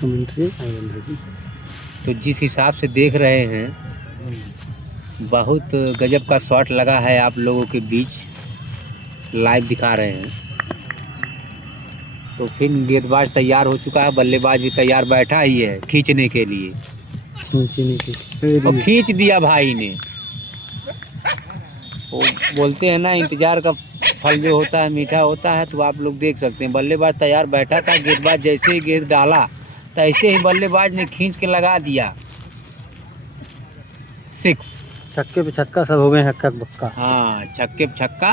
Commentary तो जिस हिसाब से देख रहे हैं, बहुत गजब का शॉट लगा है आप लोगों के बीच, लाइव दिखा रहे हैं। तो फिर गेंदबाज तैयार हो चुका है, बल्लेबाज भी तैयार बैठा ही है खींचने के लिए, और खींच दिया भाई ने। वो बोलते हैं ना, इंतजार का फल जो होता है मीठा होता है। तो आप लोग देख सकते हैं, बल्लेबाज तैयार बैठा था, गेंदबाज जैसे ही गेंद डाला तैसे ही बल्लेबाज ने खींच के लगा दिया 6। छक्के पे छक्का, सब हो गए हक्का बक्का। हाँ, छक्के पे छक्का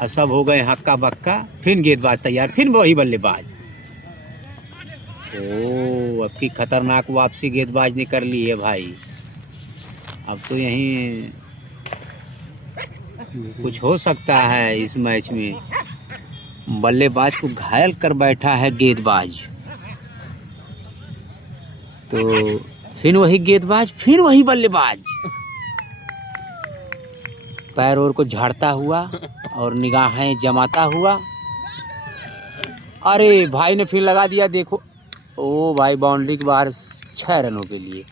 और सब हो गए हक्का बक्का। फिर गेंदबाज तैयार, फिर वही बल्लेबाज। ओ, अब की खतरनाक वापसी गेंदबाज ने कर ली है भाई। अब तो यहीं कुछ हो सकता है इस मैच में। बल्लेबाज को घायल कर बैठा है गेंदबाज। तो फिर वही गेंदबाज, फिर वही बल्लेबाज, पैर और को झाड़ता हुआ और निगाहें जमाता हुआ। अरे भाई ने फिर लगा दिया, देखो। ओ भाई, बाउंड्री के बाहर 6 रनों के लिए।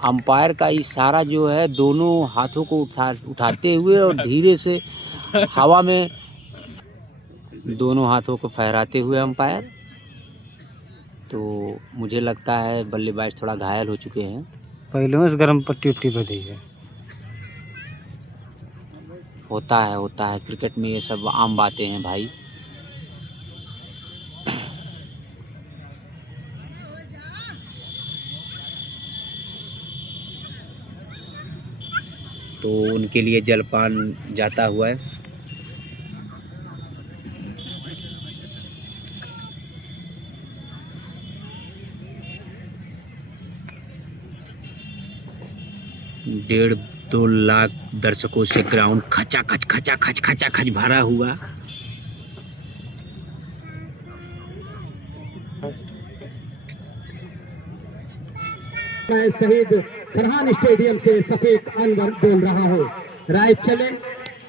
अंपायर का इशारा जो है, दोनों हाथों को उठाते हुए और धीरे से हवा में दोनों हाथों को फहराते हुए अंपायर। तो मुझे लगता है बल्लेबाज थोड़ा घायल हो चुके हैं। पहले से गर्म पट्टी उट्टी बधी है। होता है क्रिकेट में, ये सब आम बातें हैं भाई। तो उनके लिए जलपान जाता हुआ है। डेढ़ 2 लाख दर्शकों से ग्राउंड खचाखच भरा हुआ। मैं शहीद फरहान स्टेडियम से सफेद अनवर बोल रहा हूँ। राइट चले,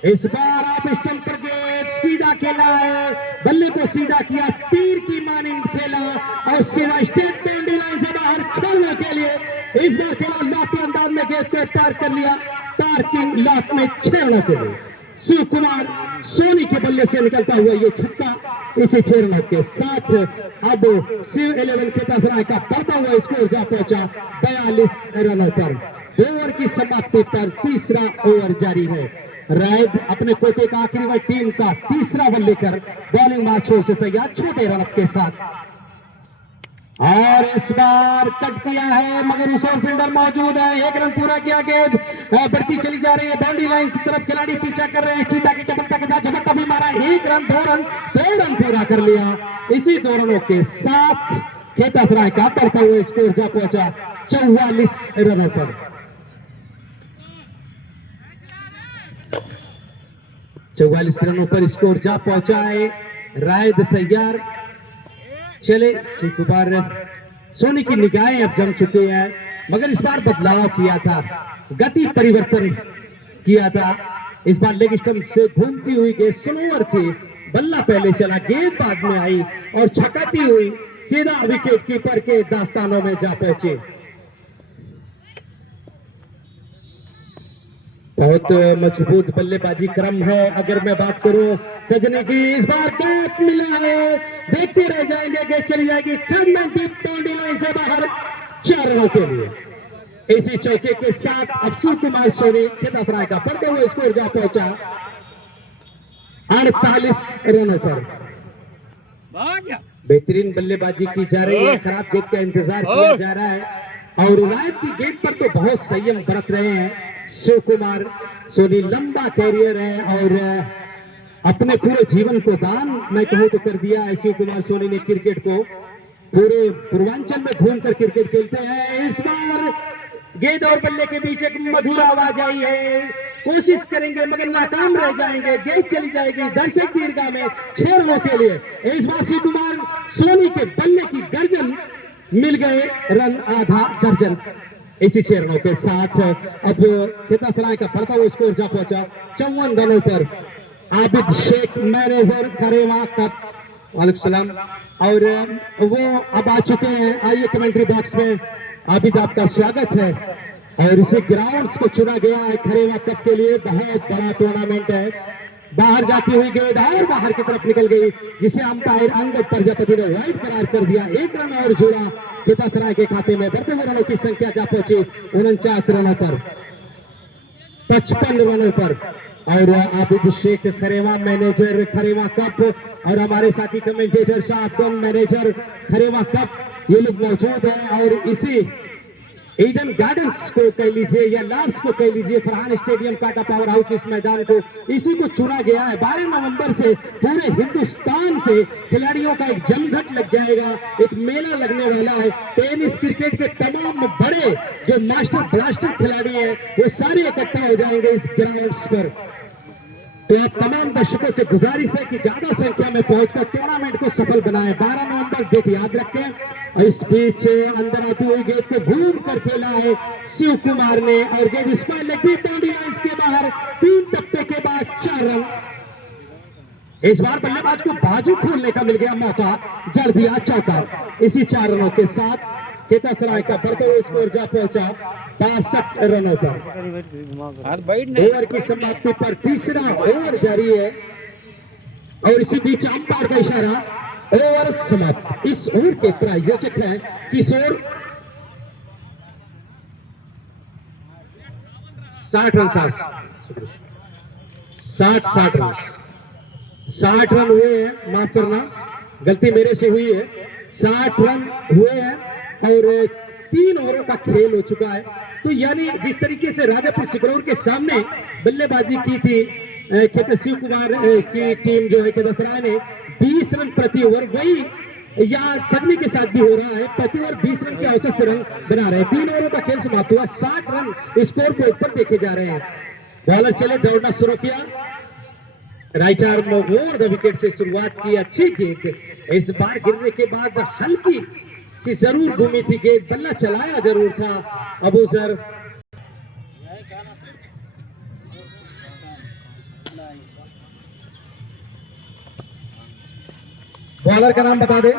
इस बार आप स्टंप पर गेंद सीधा खेला है, बल्ले को सीधा किया, तीर की मानिंद खेला और सिवा स्टेट बाउंड्री लाइन से बाहर खेलने के लिए इस बार खेला। लाठी अंदाज में गेंद को पार कर लिया, पार्किंग लॉट में 6 रनों के लिए। शिव कुमार सोनी के बल्ले से निकलता हुआ ये छक्का, इसी 6 रनों के साथ अब शिव 11 के तसराय का बढ़ता हुआ स्कोर जा पहुंचा 42 रनों पर। 2 ओवर की समाप्ति पर तीसरा ओवर जारी है। रैद अपने कोटे का आखिरी ओवर टीम का तीसरा बल्ले लेकर बॉलिंग मार्च से तैयार, छोटे रन के साथ। और इस बार कट किया है, मगर उस फील्डर मौजूद है। 1 रन पूरा किया, गेंद बढ़ती चली जा रही है बाउंड्री लाइन की तरफ। खिलाड़ी पीछा कर रहे हैं, चीता की चपलता के साथ झपट्टा भी मारा। 1 रन 2 रन पूरा कर लिया। इसी 2 रनों के साथ खेतासराय का बढ़ता हुआ स्कोर जा पहुंचा 44 रनों पर। 44 रनों पर स्कोर जा पहुंचा है। रायद तैयार, चले। शिव कुमार सोनी की निगाहें अब जम चुके हैं, मगर इस बार बदलाव किया था, गति परिवर्तन किया था। इस बार लेग स्टंप से घूमती हुई गेंद स्लोअर थी, बल्ला पहले चला, गेंद बाद में आई और छकाती हुई सीधा विकेट कीपर के दास्तानों में जा पहुंचे। बहुत मजबूत बल्लेबाजी क्रम है। अगर मैं बात करूं सजने की, इस बार कैच मिला है, देखते रह जाएंगे, गेंद चली जाएगी बाउंड्री लाइन से बाहर 4 रनों के लिए। इसी चौके के साथ अब शिव कुमार सोनी खेतासराय का बढ़ते हुए स्कोर जा पहुंचा 48 रनों पर। बेहतरीन बल्लेबाजी की जा रही है, खराब गेंद का इंतजार किया जा रहा है और रायत की गेंद पर तो बहुत संयम बरत रहे हैं शिव कुमार सोनी। लंबा कैरियर है और अपने पूरे जीवन को दान मैं कहूं तो कर दिया है शिव कुमार सोनी ने क्रिकेट को। पूरे पूर्वांचल में घूमकर क्रिकेट खेलते हैं। इस बार गेंद और बल्ले के बीच एक मधुर आवाज आई है, कोशिश करेंगे मगर नाकाम रह जाएंगे, गेंद चली जाएगी दर्शक दीर्घा में 6 रनों के लिए। इस बार शिव कुमार सोनी के बल्ले की गर्जन मिल गए, रन आधा दर्जन। इसी 6 रनों के साथ अब खेतासराय का बढ़ता हुआ स्कोर जा पहुंचा 54 रनों पर। आबिद शेख मैनेजर करेवा कप वालेकुम सलाम। और वो अब आ चुके हैं, आइए कमेंट्री बॉक्स में। आबिद आपका स्वागत है। और इसी ग्राउंड्स को चुना गया है खरेवा कप के लिए, बहुत बड़ा टूर्नामेंट है। बाहर जाती हुई गेंद और बाहर की तरफ निकल गई, जिसे अंपायर अंगद प्रजापति ने वाइड करार कर दिया। 1 रन और जुड़ा खितासराय के खाते में। बढ़ते हुए रनों की संख्या जा पहुंची 49 रनों पर, 55 रनों पर। और आबिद शेख खरेवा, मैनेजर खरेवा कप, और हमारे साथी कमेंटेटर साहब मैनेजर खरेवा कप, ये लोग मौजूद हैं। और इसी ईडन गार्डन्स को कह लीजिए या लार्स को कह लीजिए, Farhan stadium Tata power house, इस मैदान को इसी को चुना गया है। 12 नवंबर से पूरे हिंदुस्तान से खिलाड़ियों का एक जमघट लग जाएगा, एक मेला लगने वाला है। टेनिस क्रिकेट के तमाम बड़े जो मास्टर ब्लास्टर खिलाड़ी हैं वो सारे इकट्ठा हो जाएंगे इस ग्राउंड्स पर। तो आप तमाम दर्शकों से गुजारिश है कि ज्यादा संख्या में पहुंचकर टूर्नामेंट को सफल बनाएं। 12 नवंबर डेट याद रखें। इस बीच अंदर आती हुई गेंद को घूम कर खेला है शिव कुमार ने, और गेंद स्क्वायर लेग बाउंड्री लाइन के बाहर। 3 टप्पे के बाद 4 रन। इस बार बल्लेबाज को बाजू खोलने का मिल गया मौका, जड़ दिया चौका। इसी 4 रनों के साथ खितासराय का बढ़ते हुए स्कोर जा पहुंचा 62 रनों पर। ओवर की समाप्ति पर तीसरा ओवर जारी है, और इसी बीच अंपायर का इशारा, ओवर समाप्त। इस ओवर के प्रायोजक हैं किशोर। 60 रन 60 रन हुए हैं, माफ करना गलती मेरे से हुई है। 60 रन हुए हैं और 3 ओवरों का खेल हो चुका है। तो यानी जिस तरीके से राजापुर सिकरौर के सामने बल्लेबाजी की थी शिव कुमार की टीम जो है खितासराय ने 20 रन प्रति ओवर, वही यहाँ सगनी के साथ भी हो रहा है। प्रति ओवर 20 रन के औसत से रन बना रहे हैं। 3 ओवरों का खेल समाप्त हुआ, 60 रन स्कोर के ऊपर देखे जा रहे हैं। बॉलर चले, दौड़ना शुरू किया। Right arm over the wicket से शुरुआत की, अच्छी गेंद। इस बार गिरने के बाद हल्की सी जरूर घूमी थी गेंद, बल्ला चलाया जरूर था अबूजर। बॉलर का नाम बता दे,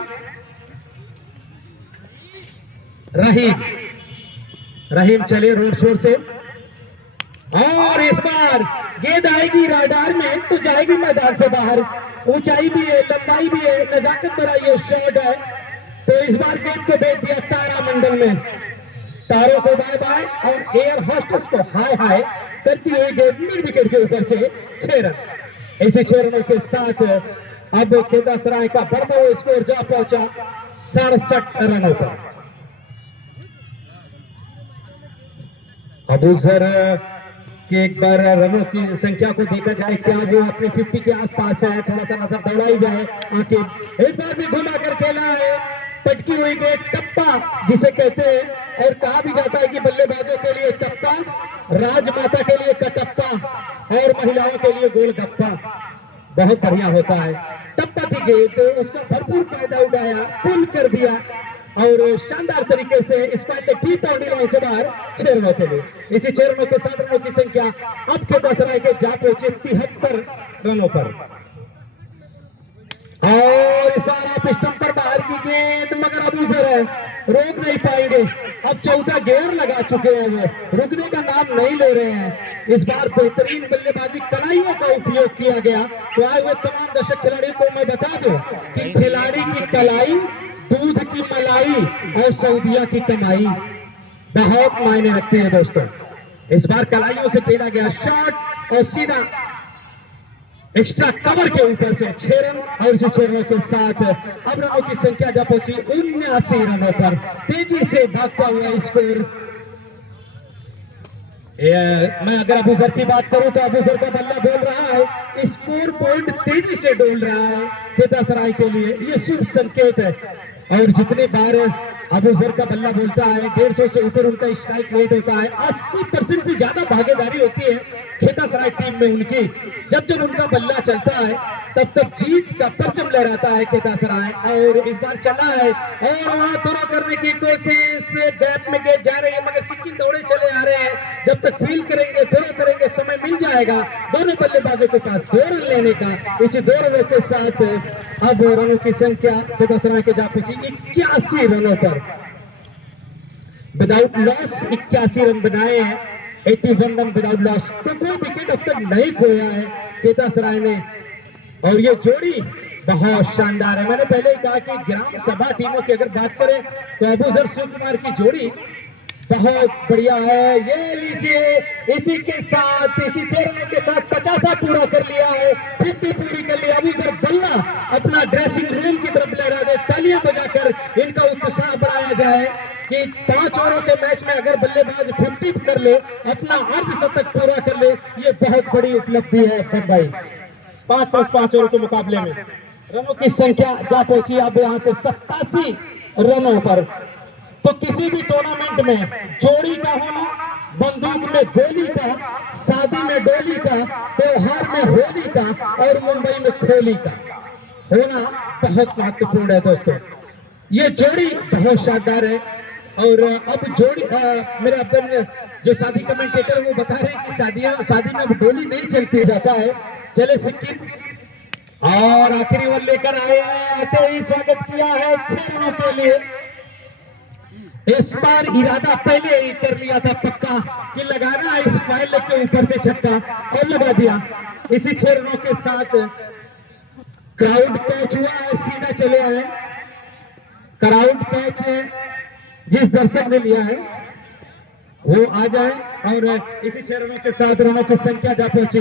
रहीम। रहीम चले रोड शोर से, और इस बार गेंद आएगी राडार में तो जाएगी मैदान से बाहर। ऊंचाई भी है, लंबाई भी है, नजाकत भरा ये शॉट है। तो इस बार गेंद को भेज दिया तारा मंडल में। तारों को बाय बाय, और एयर होस्टेस को हाय हाय करती हुई गेंद मिड विकेट के ऊपर से 6 रन। इसी 6 रनों के साथ अब खितासराय का बढ़ता हुआ स्कोर जा पहुंचा 67 रनों पर। अबूजर के एक बार रनों की संख्या को देखा जाए, क्या वो अपने 50 के आसपास है। थोड़ा सा नजर दौड़ाई जाए आखिर। एक बार भी घुमा कर खेला है, पटकी हुई गेंद, टप्पा जिसे कहते हैं, और कहा भी जाता है कि बल्लेबाजों के लिए टप्पा, राजमाता के लिए कटप्पा, और महिलाओं के लिए गोलगप्पा बहुत बढ़िया होता है। टप्पा थी गेंद, उसका भरपूर फायदा उठाया, पुल कर दिया, और शानदार तरीके से इसको ठीक बाउंड्री लाइन से बाहर 6 रनों के लिए। इसी 6 रनों के 7 रनों की संख्या अब खितासराय के जा पहुंचे 73 रनों पर। और इस बार आप स्टंप पर बाहर की गेंद, मगर अबूजर है, रोक नहीं पाएंगे। अब चौथा गेयर लगा चुके हैं, वो रुकने का नाम नहीं ले रहे हैं। इस बार बेहतरीन बल्लेबाजी, कलाइयों का उपयोग किया गया। तो आए हुए तमाम दर्शक खिलाड़ियों को मैं बता दूं कि खिलाड़ी की कलाई, दूध की मलाई और सऊदिया की कमाई बहुत मायने रखती है दोस्तों। इस बार कलाइयों से खेला गया शॉट, और सीधा एक्स्ट्रा कवर के ऊपर से 6 रन। और इसी 6 रनों के साथ अब रनों की संख्या जा पहुंची 79 रनों पर। तेजी से भागता हुआ स्कोर। मैं अगर अबूजर की बात करूं तो अबूजर का बल्ला बोल रहा है, स्कोर पॉइंट तेजी से डोल रहा है खितासराय के लिए, ये शुभ संकेत है। और जितने बार अबूजर का बल्ला बोलता है, 150 से ऊपर उनका स्ट्राइक रेट होता है, 80% से ज्यादा भागीदारी होती है खितासराय टीम में उनकी। जब जब उनका बल्ला चलता है तब तब जीत का परचम लहराता है खितासराय। और इस बार चला है, और वहां थ्रो करने की कोशिश, गैप में गेंद जा रही है, मगर सिक्किम दौड़े चले आ रहे हैं। जब तक फील करेंगे, थ्रो करेंगे, समय मिल जाएगा दोनों बल्लेबाजों के पास 2 रन लेने का। इसी 2 रनों के साथ अब रनों की संख्या बेगूसराय के जा पहुंची 81 रनों पर। विदाउट लॉस 81 रन बनाए हैं, 81 रन विदाउट लॉस। तो कोई विकेट अब तक नहीं खोया है केतासराय ने। और ये जोड़ी बहुत शानदार है। मैंने पहले ही कहा कि ग्राम सभा टीमों की अगर बात करें तो अबूजर शिव कुमार की जोड़ी बहुत बढ़िया है। ये लीजिए, इसी के साथ, इसी 6 रनों के साथ 50 पूरा कर लिया है, 50 पूरी कर लिया। अबूजर बल्ला अपना ड्रेसिंग रूम की तरफ लहरा दे, तालियां बजाकर इनका उत्साह बढ़ाया जाए कि 5 ओवरों के मैच में अगर बल्लेबाज 50 कर ले, अपना अर्धशतक पूरा कर ले, ये बहुत बड़ी उपलब्धि है भाई। 5 ओवर के मुकाबले में रनों की संख्या जा पहुंची अब यहाँ से 87 रनों पर। तो किसी भी टूर्नामेंट में जोड़ी का होना, बंदूक में गोली का, शादी में डोली का, त्योहार में होली का और मुंबई में खोली का होना बहुत महत्वपूर्ण है दोस्तों। ये जोड़ी बहुत शानदार है। और अब जोड़ी मेरे अपन जो शादी कमेंटेटर वो बता रहे हैं कि शादी में अब डोली नहीं चलती जाता है। चले सिक्किम और आखिरी ओवर लेकर आए हैं, आते ही स्वागत किया है 6 रनों के लिए। इस बार इरादा पहले ही कर लिया था पक्का कि लगाना है इस फाइल के ऊपर से छक्का, और लगा दिया। इसी 6 रनों के साथ क्राउड कैच हुआ है, सीधा चले आए। क्राउड कैच जिस दर्शक ने लिया है वो आ जाए। और इसी 6 रनों के साथ रनों की संख्या जा पहुंची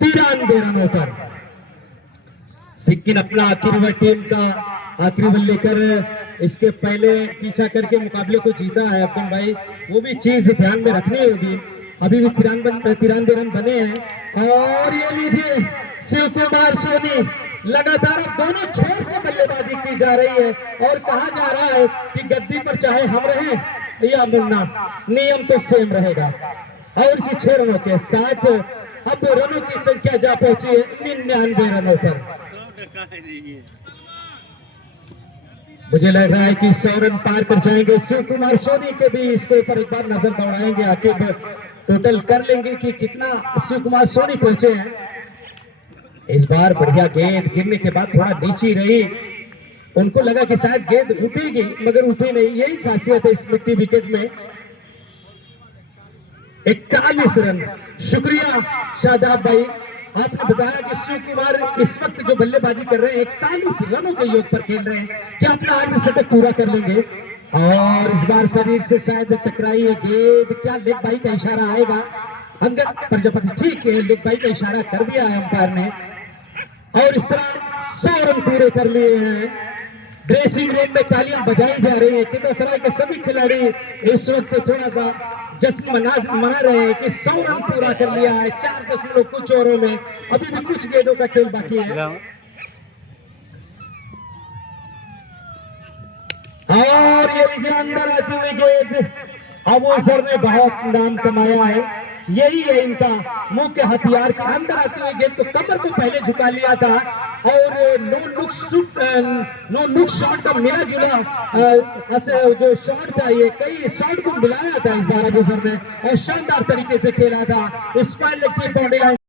93 रनों पर। सिक्किम अपना आखिरी ओवर टीम का आखिरी ओवर लेकर इसके पहले पीछा करके मुकाबले को जीता है अपन भाई, वो भी चीज ध्यान में रखनी होगी। अभी भी 93 रन बने हैं। और ये लीजिए, शिव कुमार सोनी लगातार दोनों छोर से बल्लेबाजी की जा रही है और कहा जा रहा है कि गद्दी पर चाहे हम रहें या मुन्ना, नियम तो सेम रहेगा। और इसी 6 रनों के साथ अब रनों की संख्या जा पहुंची है 99 रनों पर। मुझे लग रहा है कि 100 रन पार कर जाएंगे शिव कुमार सोनी के भी। इसके ऊपर एक बार नजर दौड़ाएंगे, आखिर टोटल कर लेंगे कि कितना शिव कुमार सोनी पहुंचे हैं। इस बार बढ़िया गेंद गिरने के बाद थोड़ा नीची रही, उनको लगा कि शायद गेंद उठेगी मगर उठी नहीं। यही खासियत है इस मिट्टी विकेट में। 41 रन। शुक्रिया शादाब भाई, आपने बताया कि शिव कुमार इस वक्त जो बल्लेबाजी कर रहे हैं 41 रनों के योग पर खेल रहे हैं, क्या अपना अर्धशतक पूरा कर लेंगे। और इस बार शरीर से शायद टकराई है गेंद, क्या लेग बाई का इशारा आएगा। अंगद प्रजापति, ठीक है, लेग बाई का इशारा कर दिया है अंपायर ने। और इस तरह 100 रन पूरे कर लिए हैं। ड्रेसिंग रूम में तालियां बजाई जा रही है। केतासराय के सभी खिलाड़ी इस वक्त थोड़ा सा जश्न मना रहे हैं कि 100 रन पूरा कर लिया है 4 कुछ ओवरों में। अभी भी कुछ गेंदों का खेल बाकी है। और ये लीजिए, अंदर आती हुई गेंद। अबूजर ने बहुत नाम कमाया है, यही है इनका मुख्य हथियार। के अंदर आती हुई गेंद तो कमर को पहले झुका लिया था और नो लुक शॉट का मिला जुला जो शॉट था, ये कई शॉट को मिलाया था इस बार अबूजर ने और शानदार तरीके से खेला था। स्क्वायर लेग की बाउंड्री लाइन